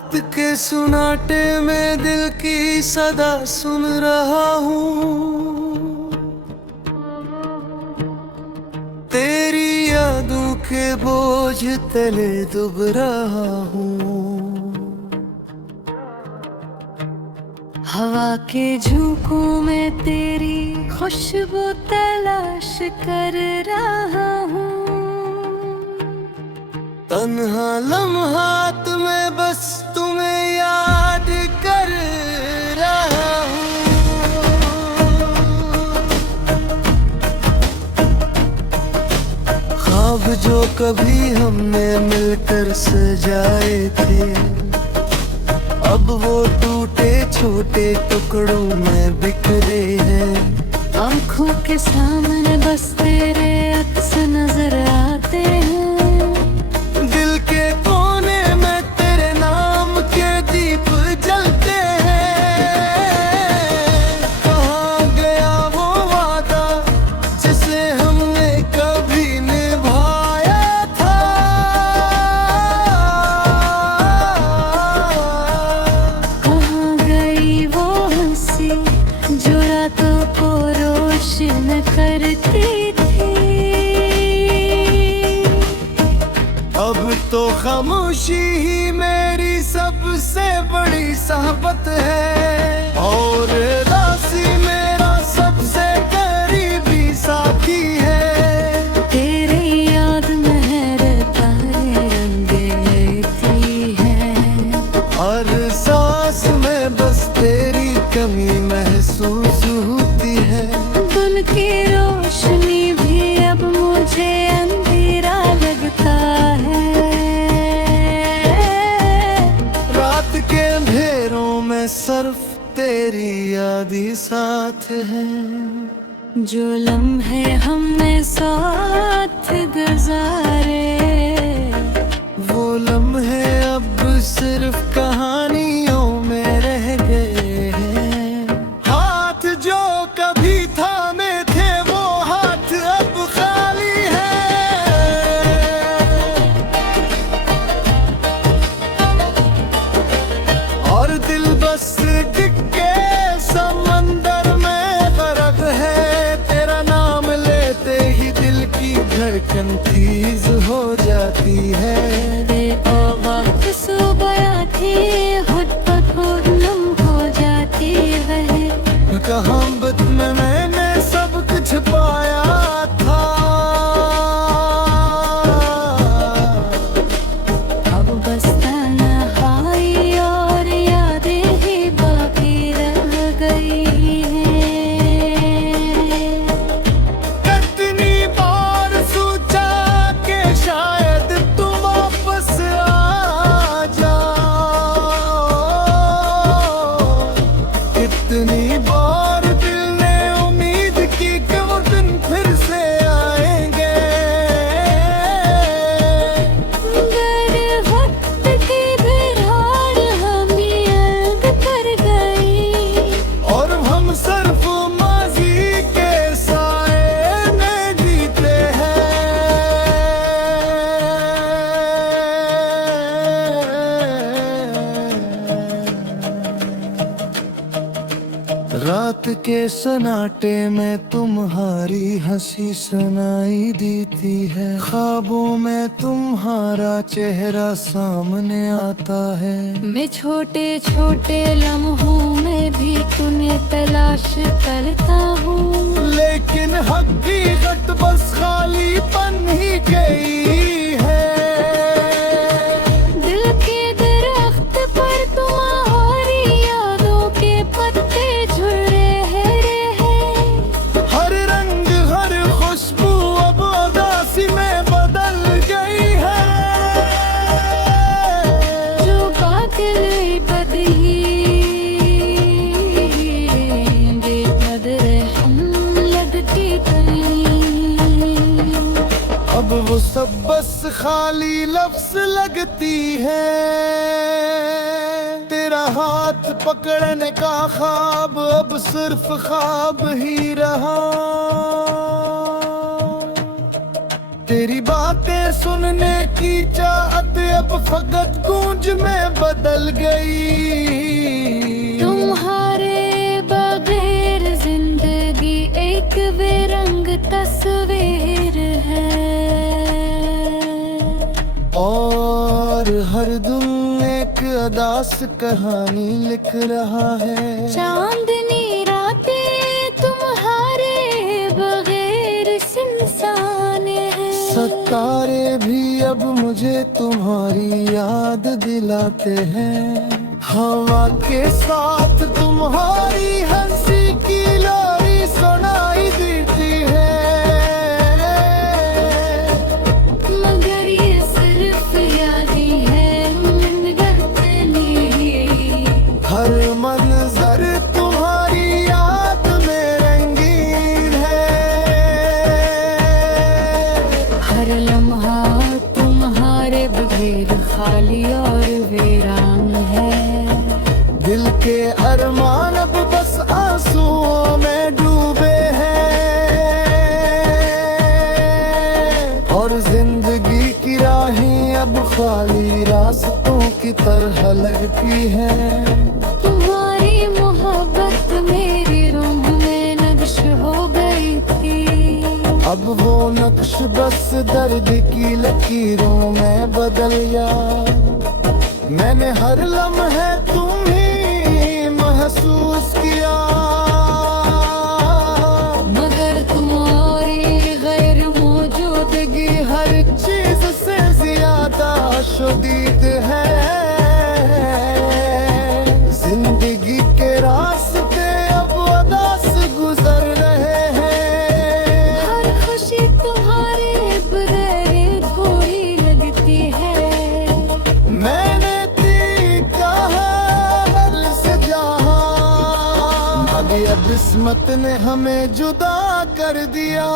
रात के सुनाटे में दिल की सदा सुन रहा हूँ। तेरी यादों के बोझ तले डूब रहा हूँ। हवा के झोंकों में तेरी खुशबू तलाश कर रहा हूँ। तन्हा लम्हात में बस तुम्हें याद कर रहा हूँ। ख्वाब जो कभी हमने मिलकर सजाए थे, अब वो टूटे छोटे टुकड़ों में बिखरे हैं। आँखों के सामने बस तेरे अक्स नजर आते हैं। दिल के कोने में तेरे नाम के दीप जलते हैं। कहाँ गया वो वादा जिसे हमने कभी निभाया था। कहाँ गई वो हंसी जो रातों को रोशन करती थी। अब तो खामोशी ही मेरी सबसे बड़ी सहबत है, और राशि मेरा सबसे करीबी साथी है। तेरे याद में तारे रंगे लेती है। हर सांस में बस तेरी कमी महसूस होती है। दिन की रोशनी भी अब मुझे अंधेरा लगता है। रात के अंधेरों में सिर्फ तेरी याद ही साथ है। जो लम्हे हमने साथ गुजारे, वो लम्हे अब सिर्फ कहानियों में रह गए हैं। हाथ जो कभी थामे थे वो हाथ अब खाली है। और दिल बस डिगे समंदर में गरक है। तेरा नाम लेते ही दिल की धड़कन तेज हो जाती है। वक्त सुबह थी खुद ब खुद नम हो जाती है। कहावत में मैंने सब कुछ पाया था। अब बस तन्हाई और यादें ही बाकी रह गई हैं। कितनी बार सोचा कि शायद तुम वापस आ जाओ। कितनी बार दिल ने उम्मीद की कि वो दिन फिर से आएंगे। मगर वक्त की भीड़ हमें याद कर गई। और हम सिर्फ माजी के साए में जीते हैं। रात के सन्नाटे में तुम्हारी हंसी सुनाई देती है। ख्वाबों में तुम्हारा चेहरा सामने आता है। मैं छोटे छोटे लम्हों में भी तुम्हें तलाश करता हूँ। लेकिन हकीकत बस खालीपन ही गई है। दिल के दरख्त पर तुम्हारी यादों के पत्ते झड़ रहे हैं। हर रंग हर खुशबू अब उदासी में बदल गई है। जो बादल बदली बेकदर हम लगती गई। अब वो सब बस खाली लफ्ज लगती है। तेरा हाथ पकड़ने का ख्वाब अब सिर्फ ख्वाब ही रहा। तेरी बातें सुनने की चाहत अब फकत गूंज में बदल गई। तुम्हारे बगैर जिंदगी एक बेरंग तस्वीर है, और हर दिन एक अदास कहानी लिख रहा है। चांदनी रातें तुम्हारे बगैर सुनसान है। सितारे भी अब मुझे तुम्हारी याद दिलाते हैं। हवा के साथ तुम्हारी हंसी की लोरी सुनाई देती है। मगर ये सिर्फ यादें हैं, मिन्नतें नहीं। हर मंजर तुम्हारी याद में रंगीन है। हर लम्हा तुम्हारे बगैर खाली और वीरान है। दिल के अरमान अब बस आंसुओं में डूबे हैं, और जिंदगी की राहें अब खाली रास्तों की तरह लगती हैं। तुम्हारी मोहब्बत मेरी रूह में नक्श हो गई थी। अब वो नक्श बस दर्द की लकीरों में बदल गया। मैंने हर लम्हे तुम्हें महसूस किया, मगर तुम्हारी गैर मौजूदगी हर चीज से ज्यादा शदीद है। जिंदगी के रास्ते अब उदास गुजर रहे हैं। हर खुशी तुम्हारे बगैर थोड़ी लगती है। मैंने देखा हर से जहां, अभी अब किस्मत ने हमें जुदा कर दिया।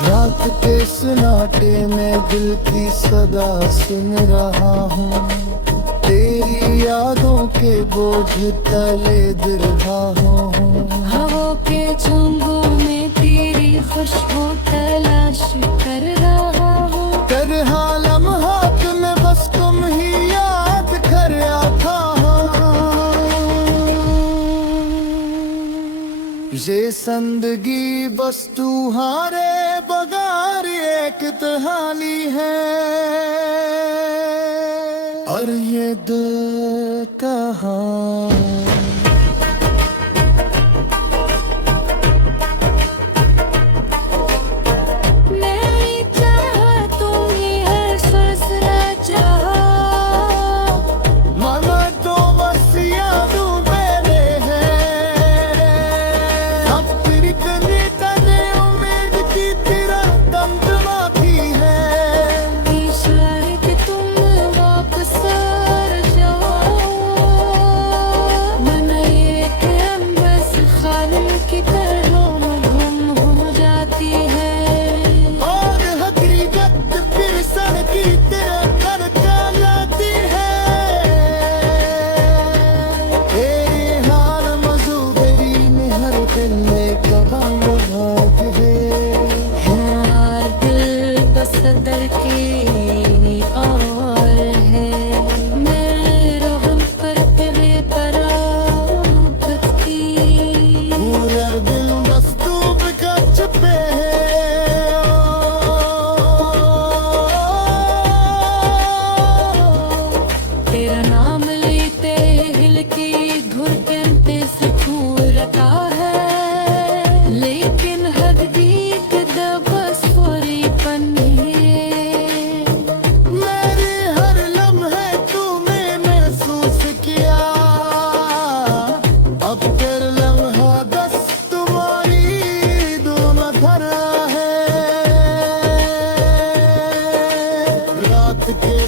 रात के सन्नाटे में दिल की सदा सुन रहा हूँ। तेरी यादों के बोझ तले गिर रहा हूँ। हवा के झोंकों में तेरी खुशबू तलाश कर रहा हूँ। कर लम्हात में बस तुम ही याद कर आता। ये जिंदगी बस तुम्हारे बगैर एक कहानी है, और ये दिल कहाँ।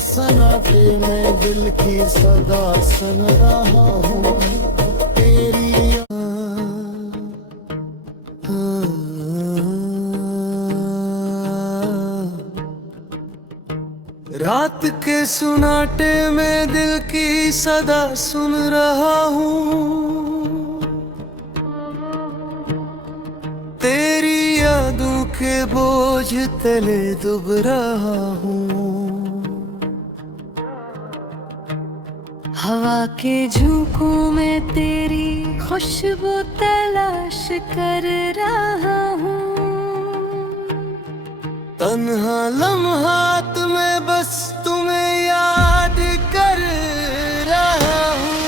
सन्नाटे में दिल की सदा सुन रहा हूँ तेरी रात के सन्नाटे में दिल की सदा सुन रहा हूँ तेरी याद उम्मीदों के बोझ तले डूब रहा हूँ। हवा के झोंकों में तेरी खुशबू तलाश कर रहा हूँ। तन्हा लम्हात में बस तुम्हें याद कर रहा हूँ।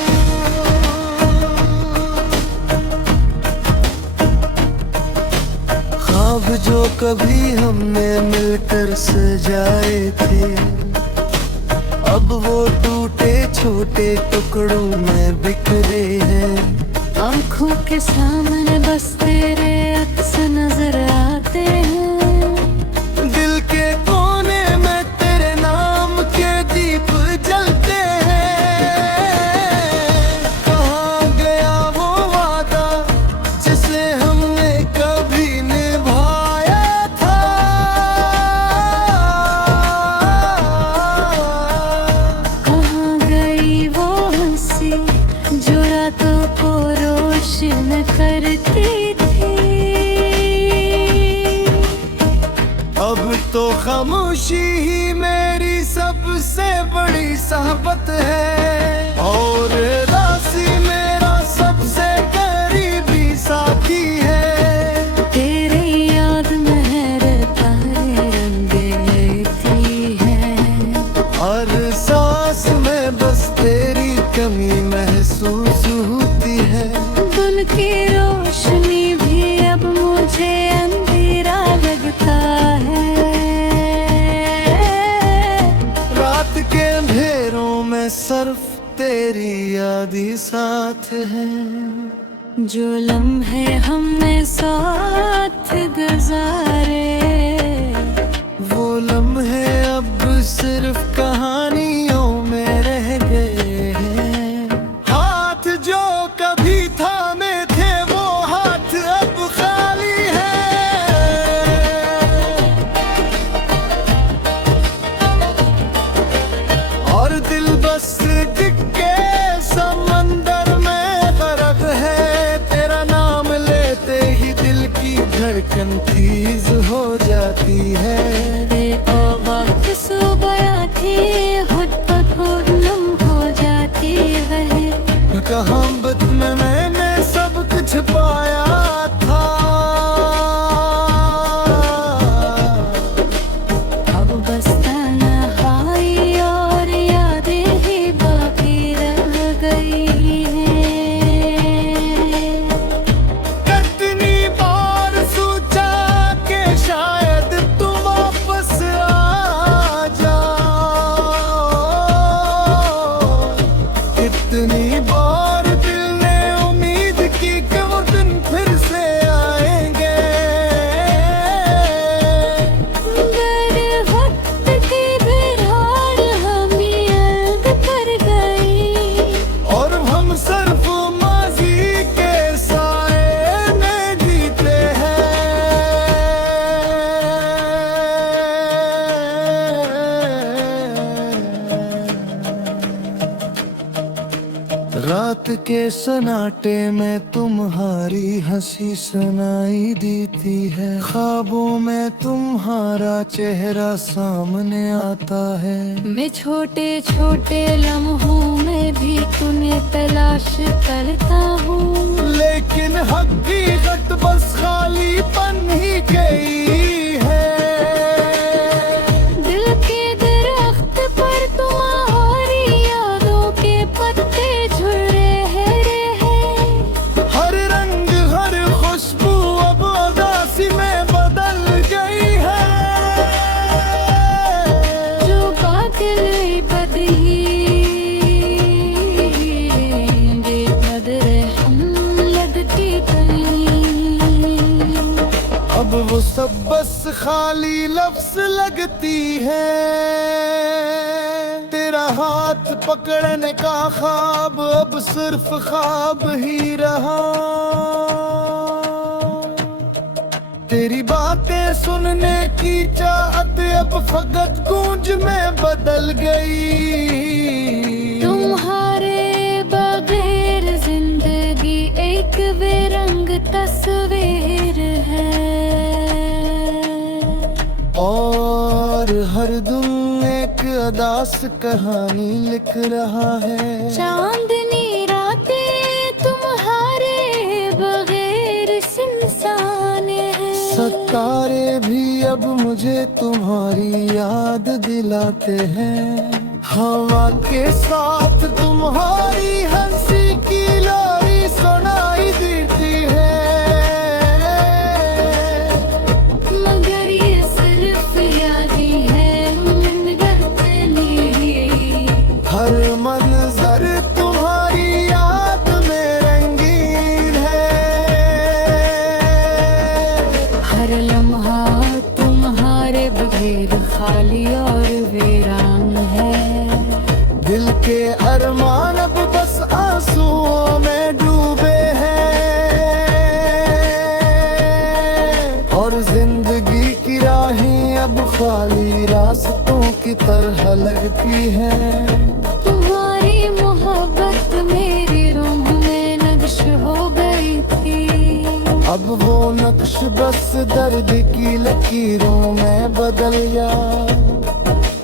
ख्वाब जो कभी हमने मिलकर सजाए थे, अब वो टूटे छोटे टुकड़ों में बिखरे हैं। आँखों के सामने बस तेरे अक्स नजर आते हैं। दिल के कोने में तेरे नाम के दीप जलते हैं। कहाँ गया वो वादा जिसे हमने कभी निभाया था। कहाँ गई वो हंसी जो रातों को रोशन करती थी। अब तो खामोशी ही मेरी सबसे बड़ी सहबत है, और राशि मेरा सबसे करीबी साथी है। तेरे याद में तारे रंगे लेती है। हर सांस में बस तेरी कमी महसूस होती है। दिन की रोशनी भी अब मुझे अंधेरा लगता है। रात के अंधेरों में सिर्फ तेरी याद ही साथ है। जो लम्हे हमने साथ गुजारे, वो लम्हे अब सिर्फ कहानियों में रह गए हैं। हाथ जो कभी थामे थे वो हाथ अब खाली है। और दिल बस डिगे समंदर में गरक है। तेरा नाम लेते ही दिल की धड़कन तेज हो जाती है। वक्त सुबह थी खुद ब खुद नम हो जाती है। कहावत में मैंने सब कुछ पाया था। अब बस तन्हाई और यादें ही बाकी रह गई हैं। कितनी बार सोचा कि शायद तुम वापस आ जाओ। कितनी बार दिल ने उम्मीद की कि वो दिन फिर से आएंगे। मगर वक्त की भिड़ाड़ हमें अलग कर गई। और हम सिर्फ माजी के साए में जीते हैं। रात के सन्नाटे में तुम्हारी हंसी सुनाई देती है। ख्वाबों में तुम्हारा चेहरा सामने आता है। मैं छोटे छोटे लम्हों में भी तुम्हें तलाश करता हूँ। लेकिन हकीकत बस खालीपन ही गई है। दिल के दरख्त पर तुम्हारी यादों के पत्ते झड़ रहे हैं। हर रंग हर खुशबू अब उदासी में बदल गई है। जो बादल बदली बेकदर हम लगती गई। अब वो सब बस खाली लफ्ज लगती है। तेरा हाथ पकड़ने का ख्वाब अब सिर्फ ख्वाब ही रहा। तेरी बातें सुनने की चाहत अब फकत गूंज में बदल गई। तुम्हारे बगैर जिंदगी एक बेरंग तस्वीर है। और हर दिन एक अदास कहानी लिख रहा है। चांदनी रातें तुम्हारे बगैर सुनसान है। सितारे भी अब मुझे तुम्हारी याद दिलाते हैं। हवा के साथ तुम्हारी हंसी की लोरी सुनाई देती है। मगर ये सिर्फ यादें हैं, मनगढ़ंत नहीं। हर मंजर तुम्हारी याद में रंगीन है। हर लम्हा तुम्हारे बगैर खाली और वीरान है। दिल के अरमान अब बस आंसुओं में डूबे हैं। और जिंदगी की राहें अब खाली रास्तों की तरह लगती हैं। तुम्हारी मोहब्बत मेरी रूह में नक्श हो गई थी। अब वो नक्श बस दर्द की लकीरों में बदल गया।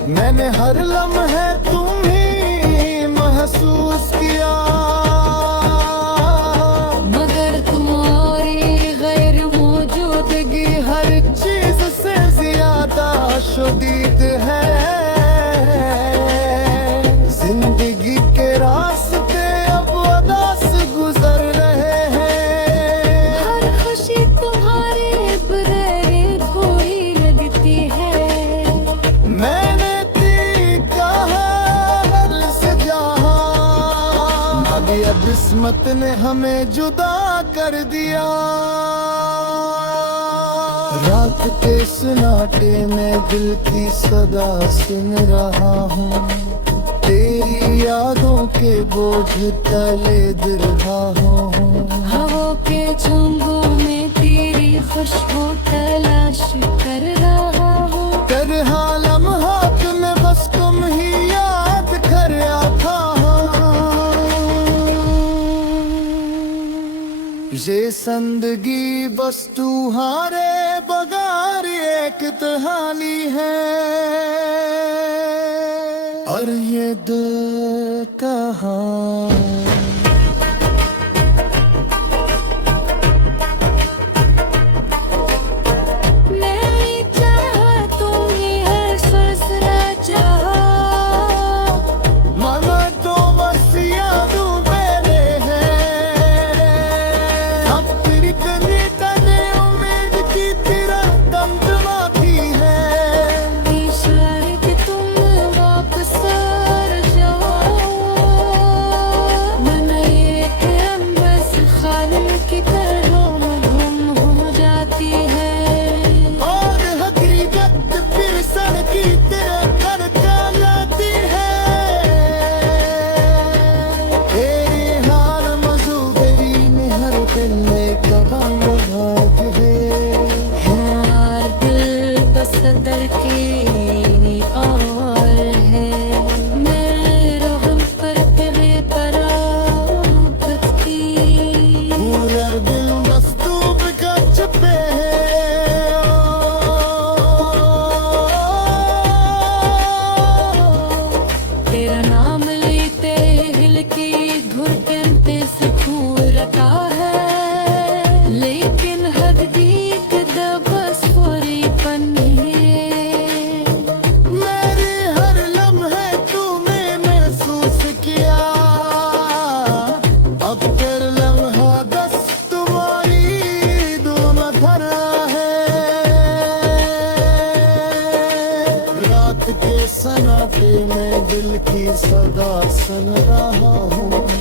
मैंने हर लम्हे तुम्हें महसूस किया। मगर तुम्हारी गैर मौजूदगी हर चीज से ज्यादा शदीद है। जिंदगी के रास्ते अब उदास गुजर रहे हैं। हर खुशी तुम्हारे बगैर कोई लगती है। मैंने देखा है से जहां, अभी अब किस्मत ने हमें जुदा कर दिया। रात के सन्नाटे में दिल की सदा सुन रहा हूँ। तेरी यादों के बोझ तले गिर रहा हूँ। हवा के झोंकों में तेरी खुशबू तलाश कर रहा हूँ। कर लम्हात में बस तुम ही याद कर था। ये जिंदगी बस तुम्हारे बगैर एक कहानी है। और ये दिल कहाँ के सन्नाटे में दिल की सदा सुन रहा हूँ।